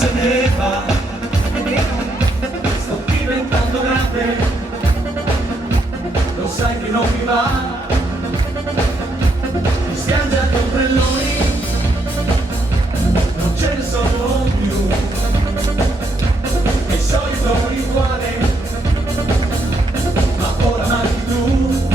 se ne va, sto diventando grande, lo sai che non mi va, mi schiangia con ombrelloni, non ce ne sono più, è il solito rituale, ma ora manchi tu.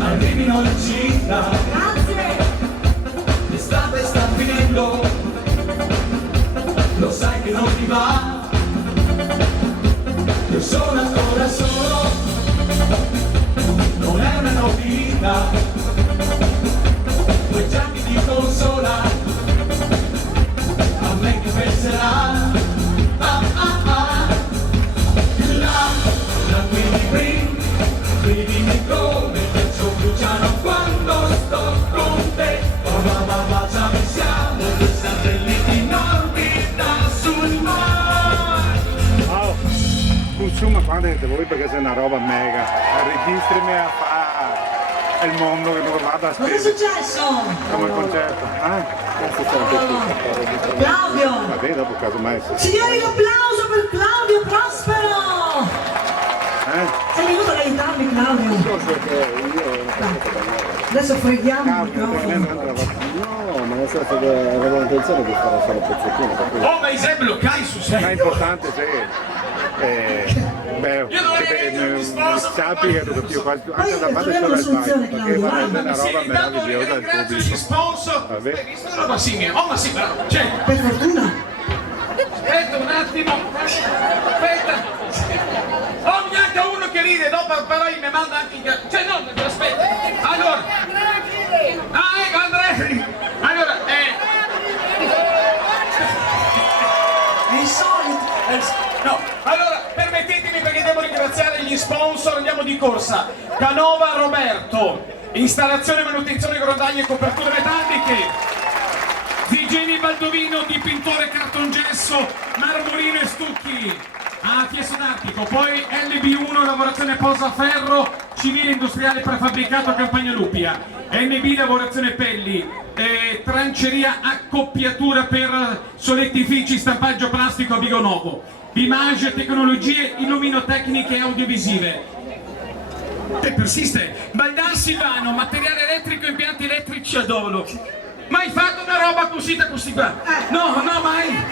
Arrivino in città, grazie, l'estate sta finendo, lo sai che non ti va, io sono ancora solo, non è una novità, quei giacchi di consola, a me che penserà, vivimi come bruciano quando sto con te, baciami, siamo due satelliti in orbita sul mare. Oh, consuma quando siete voi perché sei una roba mega, registrami a fare il mondo che non vado a Cosa è successo? come il concerto, Claudio! Vabbè, dopo casomai Signori, un applauso per Claudio Prospero! Sei venuto ad aiutarmi, Claudio? Adesso freghiamo il microfono. No, ma nel senso che avevo intenzione di fare solo pezzettino. Oh, ma sei bloccati su Ma è serio? importante sappi che io quasi anche da parte troviamo una soluzione, perché Claudio, è vai. una roba meravigliosa del Ringrazio gli pubblico. sponsor. Vabbè. Hai visto una roba simile? Oh, ma sì, bravo. Cioè, Per fortuna. aspetta un attimo. Aspetta. Oh, neanche uno che ride, dopo però mi manda anche in... Cioè, no, aspetta. Allora. Ah, ecco, Andrea. Allora, È insolito. no, allora, permettetemi perché devo ringraziare gli sponsor, andiamo di corsa. Canova Roberto, installazione e manutenzione grondaie e coperture metalliche. Zigeni Baldovino, dipintore cartongesso, marmorino e stucchi. Ah, Fieso d'Artico, poi LB1, lavorazione posa ferro, civile industriale prefabbricato Campagna Lupia, NB lavorazione pelli, tranceria accoppiatura per solettifici, stampaggio plastico a Vigonovo, Bimage, tecnologie illuminotecniche e audiovisive. Persiste, Baldan Silvano, materiale elettrico, impianti elettrici ad Olo. Mai fatto una roba così da così qua? No, no, mai.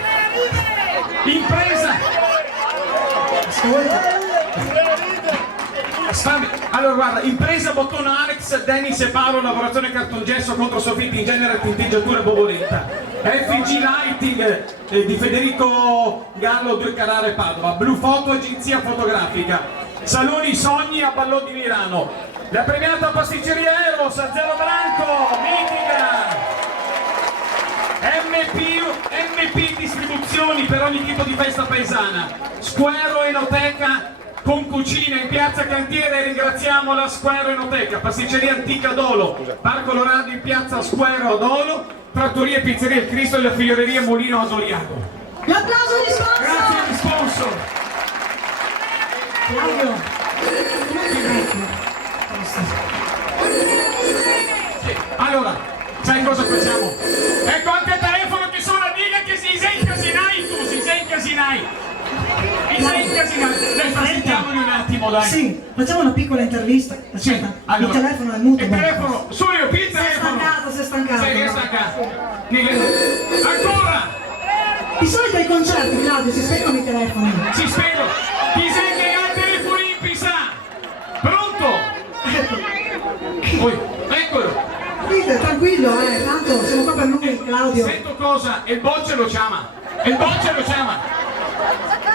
Impresa. Allora guarda, impresa bottone Alex, Dennis e Paolo, lavorazione cartongesso, controsoffitti in genere, tinteggiatura boboletta. FG Lighting di Federico Gallo, 2 Carrare Padova. Blue Photo, agenzia fotografica. Saloni Sogni a Ballò di Milano. La premiata pasticceria Eros a Zero Blanco, mitica. MP Distribuzioni per ogni tipo di festa paesana. Squero Enoteca con cucina in piazza Cantiere, ringraziamo la Squero Enoteca. Pasticceria Antica Dolo, Parco Lorado in piazza Squero Dolo, Trattoria e Pizzeria Il Cristo e la Figlioreria Molino ad Oriago. L'applauso agli sponsor! Grazie agli sponsor. Claudio, Allora, sai cosa facciamo? Ecco anche il telefono che suona, dica che si sei incasinai tu, si sei incasinai. Dai, sentiamoli un attimo, dai. sì, facciamo una piccola intervista. Aspetta, il telefono è muto. Il telefono, su io, qui il Sei telefono. stancato, sei stancato. Sei stancato. Ancora! Di solito ai concerti, Claudio, si spengono i telefoni. Si spengo. Chi sei che ha il telefono in pisa? Pronto? Poi, eccolo. Dite, tranquillo, tanto siamo qua per lui, Claudio. Sento cosa? E il bocce lo chiama. E il bocce lo chiama.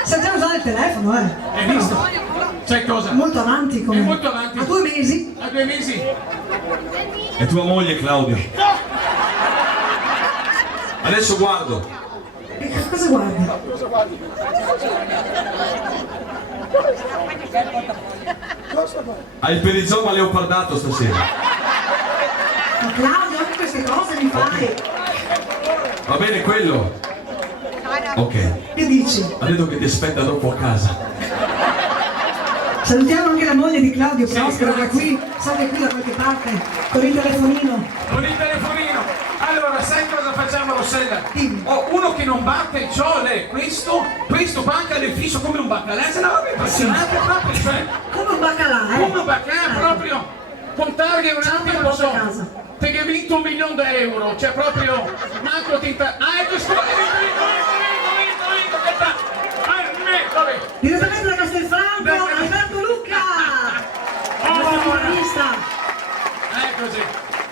Sai già usare il telefono, Hai visto? Sai cosa? Molto avanti come. È molto avanti. A 2 mesi? A 2 mesi? È tua moglie, Claudio. Adesso guardo. Cosa guardi? Hai il perizoma leopardato stasera. Ma Claudio, anche queste cose mi fai. Va bene quello? Ok. Che dici? Ha detto che ti aspetta dopo a casa. Salutiamo anche la moglie di Claudio Sì, Prospero, che è qui, so che è qui da qualche parte, con il telefonino. Con il telefonino. Allora, sai cosa facciamo, Rossella? Dimmi. Ho uno che non batte, c'ho lei, questo banca del fisso come un baccalà, se no è impressionante proprio, cioè, Come un baccalà, come un baccalà proprio, contargli un attimo, lo so, casa. te che hai vinto 1 milione di euro, cioè proprio, manco ti ah, ecco, scusa, vinto, che sta, vabbè. Direttamente da Castelfranco, Alberto Lucca! Nostro giornalista. Eccoci,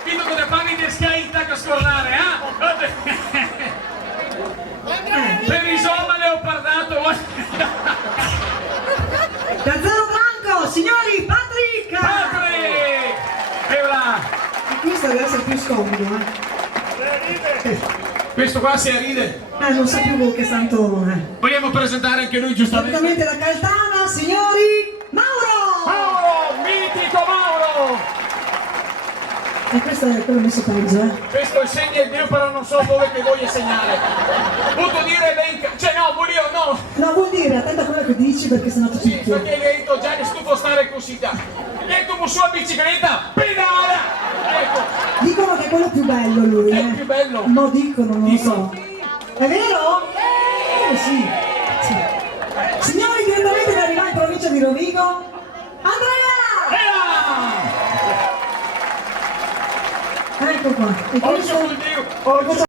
vedo che ne parli di schiaita a scorrare, per insomma leopardato. Da Zero Blanco, signori, Patrick! Patrick! E là! E questo deve essere più scomodo, Questo qua si ride. non sapevo che santo è. Vogliamo presentare anche lui giustamente. Praticamente da Caltana, signori, Mauro! Mauro! Mitico Mauro! E questo è quello messo peggio, Questo è segno di Dio, però non so dove che voglia segnare. Potuto dire ben... Cioè no, voglio no! No, vuol dire, attenta a quello che dici perché sennò ti Sì, picchio. perché hai detto già che stufo stare così da. E tu sulla bicicletta, pedala! Ecco, Dicono che è quello più bello lui, è il più bello. No, dicono, non lo Dicono. so. È vero? Sì. Signori, direttamente da Rivà in provincia di Rovigo, Andrea! E là! Ecco qua. E Occhio questo... col Dio! Occhio.